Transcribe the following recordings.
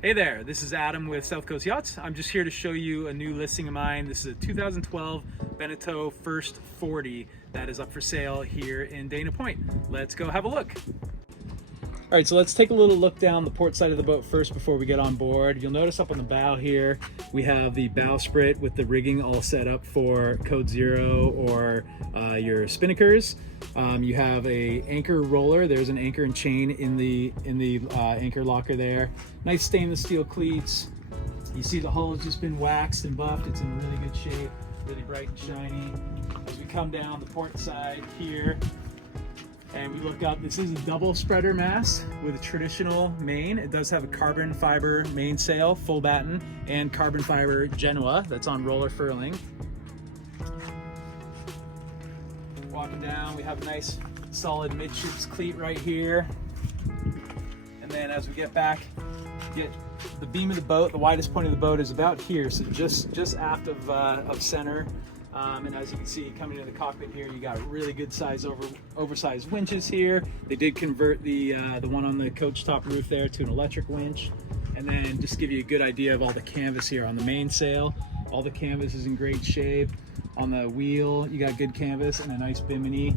Hey there, this is Adam with South Coast Yachts. I'm just here to show you a new listing of mine. This is a 2012 Beneteau First 40 that is up for sale here in Dana Point. Let's go have a look. All right, so let's take a little look down the port side of the boat first before we get on board. You'll notice up on the bow here, we have the bowsprit with the rigging all set up for Code Zero or your spinnakers. You have a anchor roller. There's an anchor and chain in the anchor locker there. Nice stainless steel cleats. You see the hull has just been waxed and buffed. It's in really good shape, really bright and shiny. As we come down the port side here, and we look up, this is a double spreader mast with a traditional main. It does have a carbon fiber mainsail, full batten, and carbon fiber Genoa that's on roller furling. Walking down, we have a nice solid midships cleat right here. And then as we get back, get the beam of the boat, the widest point of the boat is about here, so just aft of center. And as you can see, coming into the cockpit here, you got really good size oversized winches here. They did convert the one on the coach top roof there to an electric winch. And then just give you a good idea of all the canvas here on the mainsail. All the canvas is in great shape. On the wheel, you got good canvas and a nice bimini.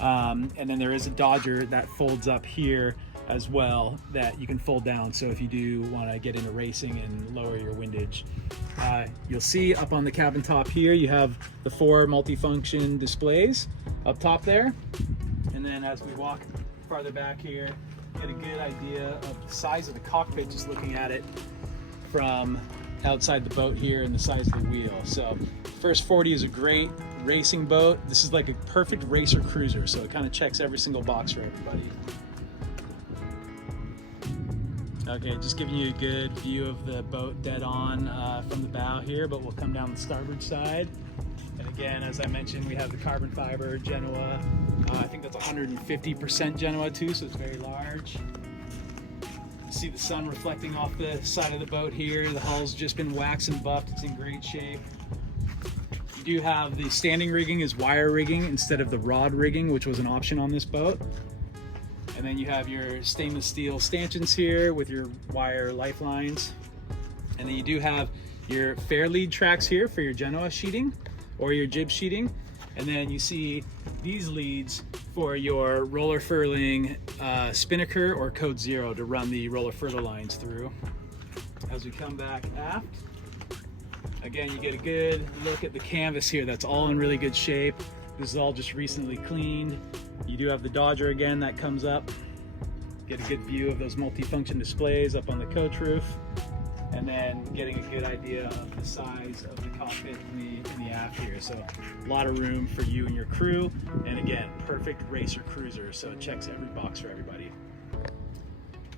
And then there is a dodger that folds up here as well that you can fold down, so if you do want to get into racing and lower your windage. You'll see up on the cabin top here you have the 4 multifunction displays up top there, and then as we walk farther back here, get a good idea of the size of the cockpit just looking at it from outside the boat here and the size of the wheel. So First 40 is a great racing boat. This is like a perfect racer cruiser, so it kind of checks every single box for everybody. Okay, just giving you a good view of the boat dead on from the bow here, but we'll come down the starboard side. And again, as I mentioned, we have the carbon fiber Genoa. I think that's 150% Genoa too, so it's very large. You see the sun reflecting off the side of the boat here. The hull's just been waxed and buffed. It's in great shape. You do have the standing rigging is wire rigging instead of the rod rigging, which was an option on this boat. And then you have your stainless steel stanchions here with your wire lifelines. And then you do have your fair lead tracks here for your Genoa sheeting or your jib sheeting. And then you see these leads for your roller furling spinnaker or Code Zero to run the roller furler lines through. As we come back aft, again, you get a good look at the canvas here. That's all in really good shape. This is all just recently cleaned. You do have the dodger again that comes up. Get a good view of those multifunction displays up on the coach roof. And then getting a good idea of the size of the cockpit in the aft here. So a lot of room for you and your crew. And again, perfect racer cruiser. So it checks every box for everybody.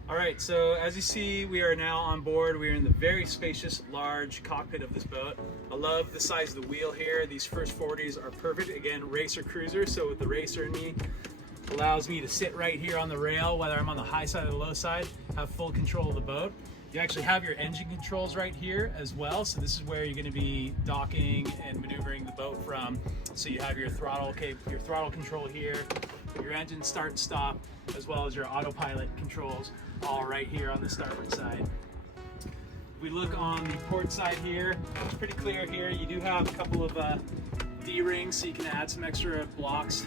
All right, so as you see, we are now on board. We are in the very spacious, large cockpit of this boat. I love the size of the wheel here. These First 40s are perfect. Again, racer cruiser, so with the racer in me, allows me to sit right here on the rail, whether I'm on the high side or the low side, have full control of the boat. You actually have your engine controls right here as well, so this is where you're going to be docking and maneuvering the boat from. So you have your throttle control here, your engine start and stop, as well as your autopilot controls, all right here on the starboard side. If we look on the port side here, it's pretty clear here. You do have a couple of D-rings, so you can add some extra blocks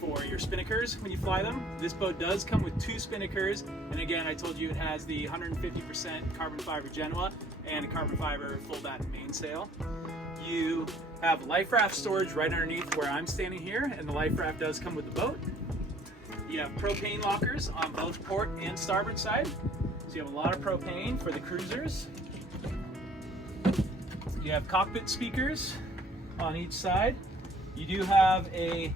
for your spinnakers when you fly them. This boat does come with 2 spinnakers, and again, I told you it has the 150% carbon fiber Genoa and a carbon fiber full batten mainsail. You have life raft storage right underneath where I'm standing here, and the life raft does come with the boat. You have propane lockers on both port and starboard side, so you have a lot of propane for the cruisers. You have cockpit speakers on each side. You do have a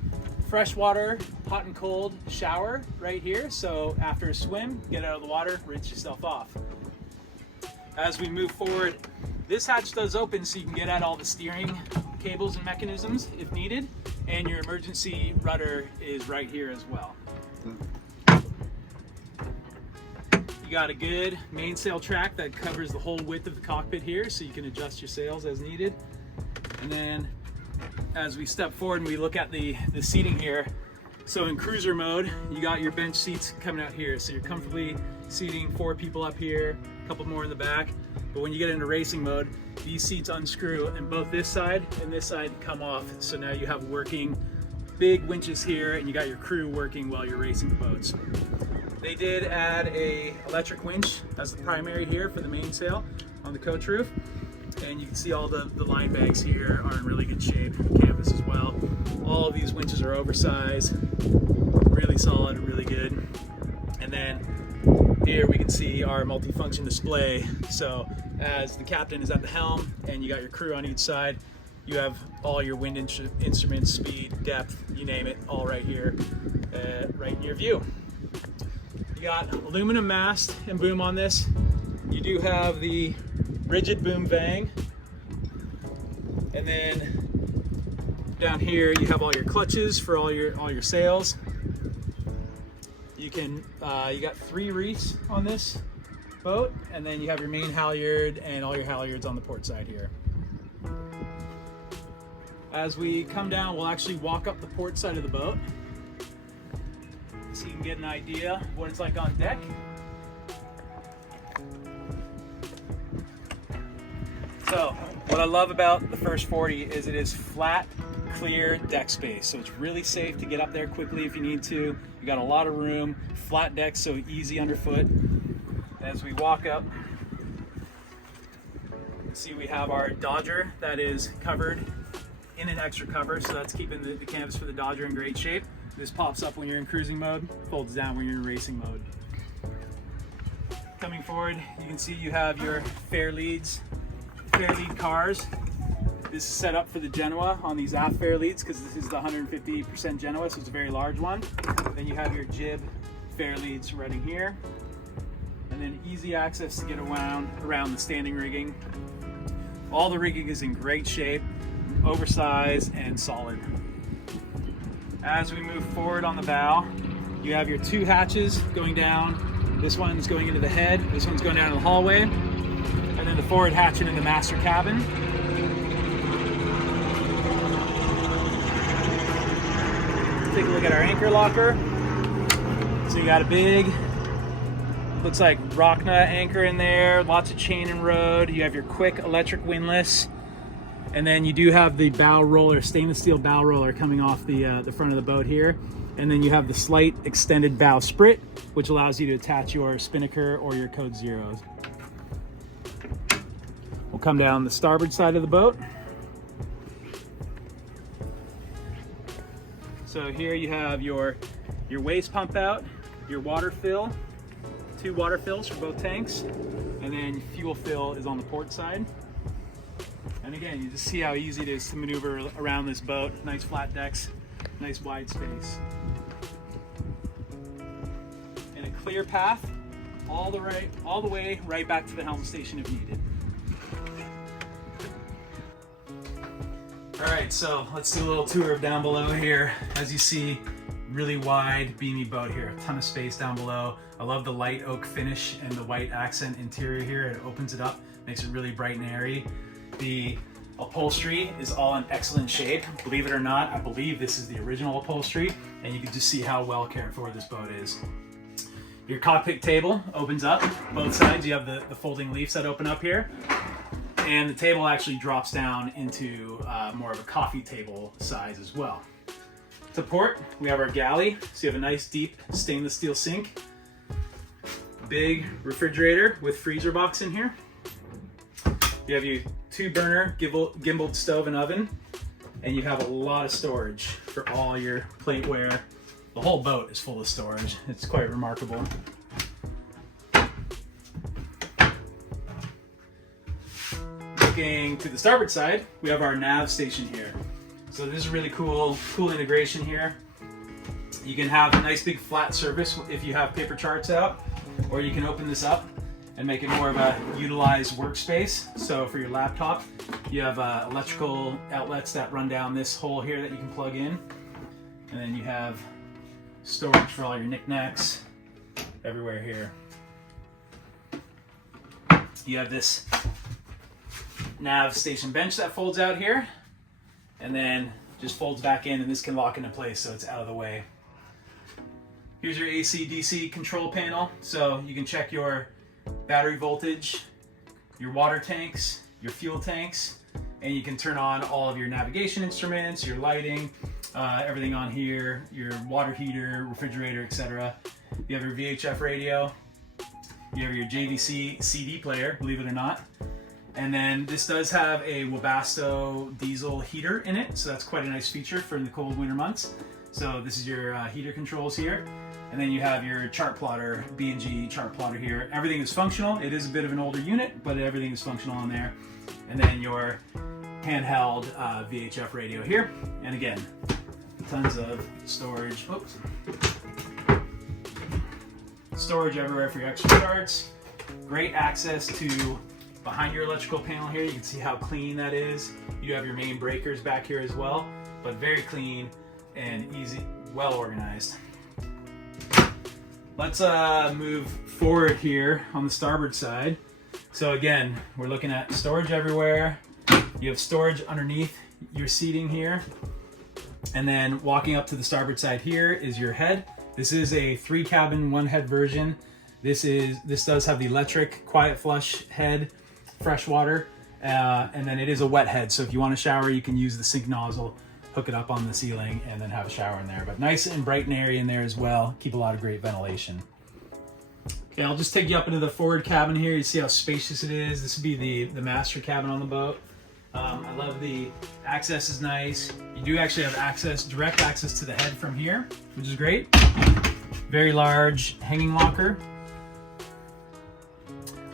freshwater hot and cold shower right here, so after a swim, get out of the water, rinse yourself off. As we move forward, this hatch does open so you can get at all the steering cables and mechanisms if needed, and your emergency rudder is right here as well. You got a good mainsail track that covers the whole width of the cockpit here, so you can adjust your sails as needed. And then as we step forward and we look at the seating here, So in cruiser mode, you got your bench seats coming out here. So you're comfortably seating 4 people up here, a couple more in the back. But when you get into racing mode, these seats unscrew and both this side and this side come off. So now you have working big winches here and you got your crew working while you're racing the boats. They did add a electric winch as the primary here for the mainsail on the coach roof. And you can see all the line bags here are in really good shape, canvas as well. All of these winches are oversized, really solid, really good. And then here we can see our multifunction display. So as the captain is at the helm and you got your crew on each side, you have all your wind instruments, speed, depth, you name it, all right here, right in your view. You got aluminum mast and boom on this. You do have the rigid boom vang, and then down here you have all your clutches for all your sails. You got 3 reefs on this boat, and then you have your main halyard and all your halyards on the port side here. As we come down, we'll actually walk up the port side of the boat so you can get an idea of what it's like on deck. So what I love about the First 40 is it is flat, clear deck space. So it's really safe to get up there quickly if you need to. You got a lot of room, flat deck, so easy underfoot. As we walk up, you see we have our Dodger that is covered in an extra cover, so that's keeping the canvas for the Dodger in great shape. This pops up when you're in cruising mode, folds down when you're in racing mode. Coming forward, you can see you have your fair lead cars. This is set up for the Genoa on these aft fair leads because this is the 150% Genoa, so it's a very large one. Then you have your jib fair leads running here, and then easy access to get around the standing rigging. All the rigging is in great shape, oversized and solid. As we move forward on the bow, you have your 2 hatches going down. This one's going into the head, this one's going down to the hallway, and then the forward hatch into the master cabin. Take a look at our anchor locker. So you got a big, looks like Rockna anchor in there, lots of chain and rode. You have your quick electric windlass. And then you do have the bow roller, stainless steel bow roller coming off the front of the boat here. And then you have the slight extended bow sprit, which allows you to attach your spinnaker or your code zeros. We'll come down the starboard side of the boat. So here you have your waste pump out, your water fill, 2 water fills for both tanks, and then fuel fill is on the port side. And again, you just see how easy it is to maneuver around this boat. Nice flat decks, nice wide space. And a clear path all the way right back to the helm station if needed. All right, so let's do a little tour of down below here. As you see, really wide, beamy boat here, a ton of space down below. I love the light oak finish and the white accent interior here. It opens it up, makes it really bright and airy. The upholstery is all in excellent shape. Believe it or not, I believe this is the original upholstery, and you can just see how well cared for this boat is. Your cockpit table opens up, both sides. You have the folding leaves that open up here, and the table actually drops down into more of a coffee table size as well. To port, we have our galley, so you have a nice deep stainless steel sink, big refrigerator with freezer box in here. You have your 2-burner gimbaled stove and oven, and you have a lot of storage for all your plateware. The whole boat is full of storage. It's quite remarkable. Looking to the starboard side, we have our nav station here. So this is really cool integration here. You can have a nice big flat surface if you have paper charts out, or you can open this up and make it more of a utilized workspace. So for your laptop, you have electrical outlets that run down this hole here that you can plug in. And then you have storage for all your knickknacks everywhere here. You have this nav station bench that folds out here and then just folds back in, and this can lock into place so it's out of the way. Here's your AC/DC control panel, so you can check your battery voltage, your water tanks, your fuel tanks, and you can turn on all of your navigation instruments, your lighting, everything on here, your water heater, refrigerator, etc. You have your VHF radio, you have your JVC CD player, believe it or not. And then this does have a Webasto diesel heater in it, so that's quite a nice feature for the cold winter months. So this is your heater controls here. And then you have your chart plotter, B&G chart plotter here. Everything is functional. It is a bit of an older unit, but everything is functional on there. And then your handheld VHF radio here. And again, tons of storage. Oops. Storage everywhere for your extra charts. Great access to behind your electrical panel here. You can see how clean that is. You have your main breakers back here as well, but very clean and easy, well organized. Let's move forward here on the starboard side. So again, we're looking at storage everywhere. You have storage underneath your seating here. And then walking up to the starboard side here is your head. This is a 3-cabin, 1-head version. This does have the electric quiet flush head, fresh water, and then it is a wet head. So if you want to shower, you can use the sink nozzle, hook it up on the ceiling, and then have a shower in there. But nice and bright and airy in there as well. Keep a lot of great ventilation. Okay, I'll just take you up into the forward cabin here. You see how spacious it is. This would be the master cabin on the boat. I love the access is nice. You do actually have direct access to the head from here, which is great. Very large hanging locker.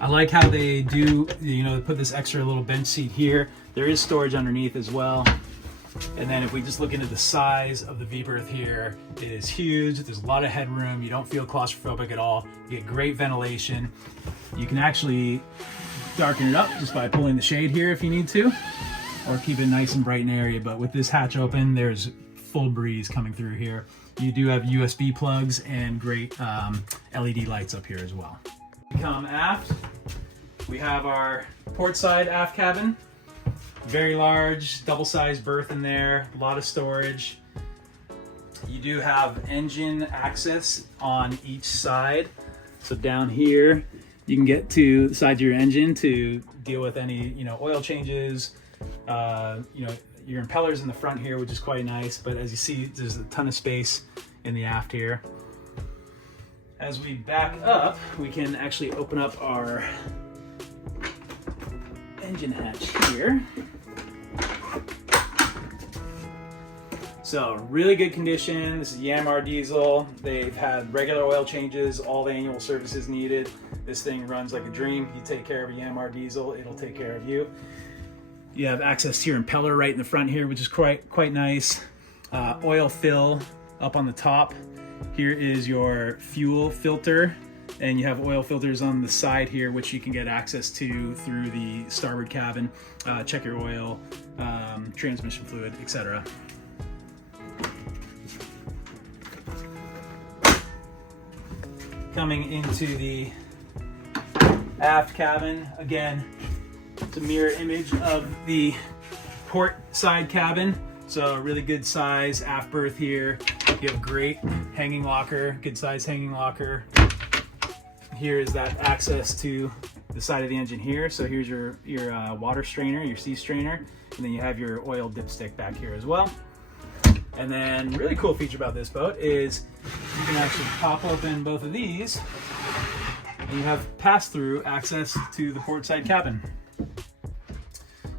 I like how they do, they put this extra little bench seat here. There is storage underneath as well. And then if we just look into the size of the V-berth here, it is huge. There's a lot of headroom. You don't feel claustrophobic at all. You get great ventilation. You can actually darken it up just by pulling the shade here if you need to, or keep it nice and bright and airy. But with this hatch open, there's full breeze coming through here. You do have USB plugs and great LED lights up here as well. We come aft. We have our port side aft cabin. Very large, double-sized berth in there, a lot of storage. You do have engine access on each side. So down here, you can get to the side of your engine to deal with any, oil changes. Your impellers in the front here, which is quite nice. But as you see, there's a ton of space in the aft here. As we back up, we can actually open up our engine hatch here. So really good condition. This is Yanmar diesel. They've had regular oil changes, all the annual services needed. This thing runs like a dream. You take care of a Yanmar diesel, it'll take care of you. You have access to your impeller right in the front here, which is quite nice. Oil fill up on the top. Here is your fuel filter, and you have oil filters on the side here, which you can get access to through the starboard cabin. Check your oil, transmission fluid, etc. Coming into the aft cabin, again, it's a mirror image of the port side cabin. So really good size aft berth here. You have great hanging locker, good size hanging locker. Here is that access to the side of the engine here. So here's your water strainer, your sea strainer, and then you have your oil dipstick back here as well. And then really cool feature about this boat is you can actually pop open both of these and you have pass-through access to the port side cabin.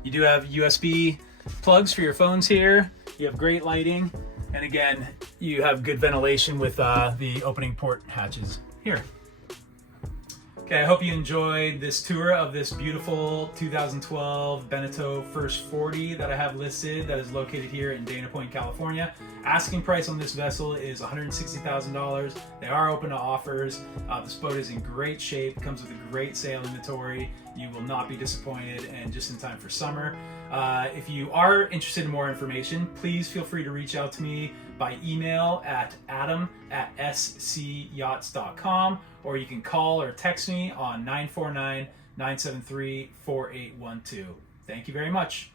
You do have USB plugs for your phones here. You have great lighting. And again, you have good ventilation with the opening port hatches here. Okay, I hope you enjoyed this tour of this beautiful 2012 Beneteau First 40 that I have listed, that is located here in Dana Point, California. Asking price on this vessel is $160,000. They are open to offers. This boat is in great shape, comes with a great sail inventory. You will not be disappointed, and just in time for summer. If you are interested in more information, please feel free to reach out to me by email at adam@scyachts.com, or you can call or text me on 949-973-4812. Thank you very much.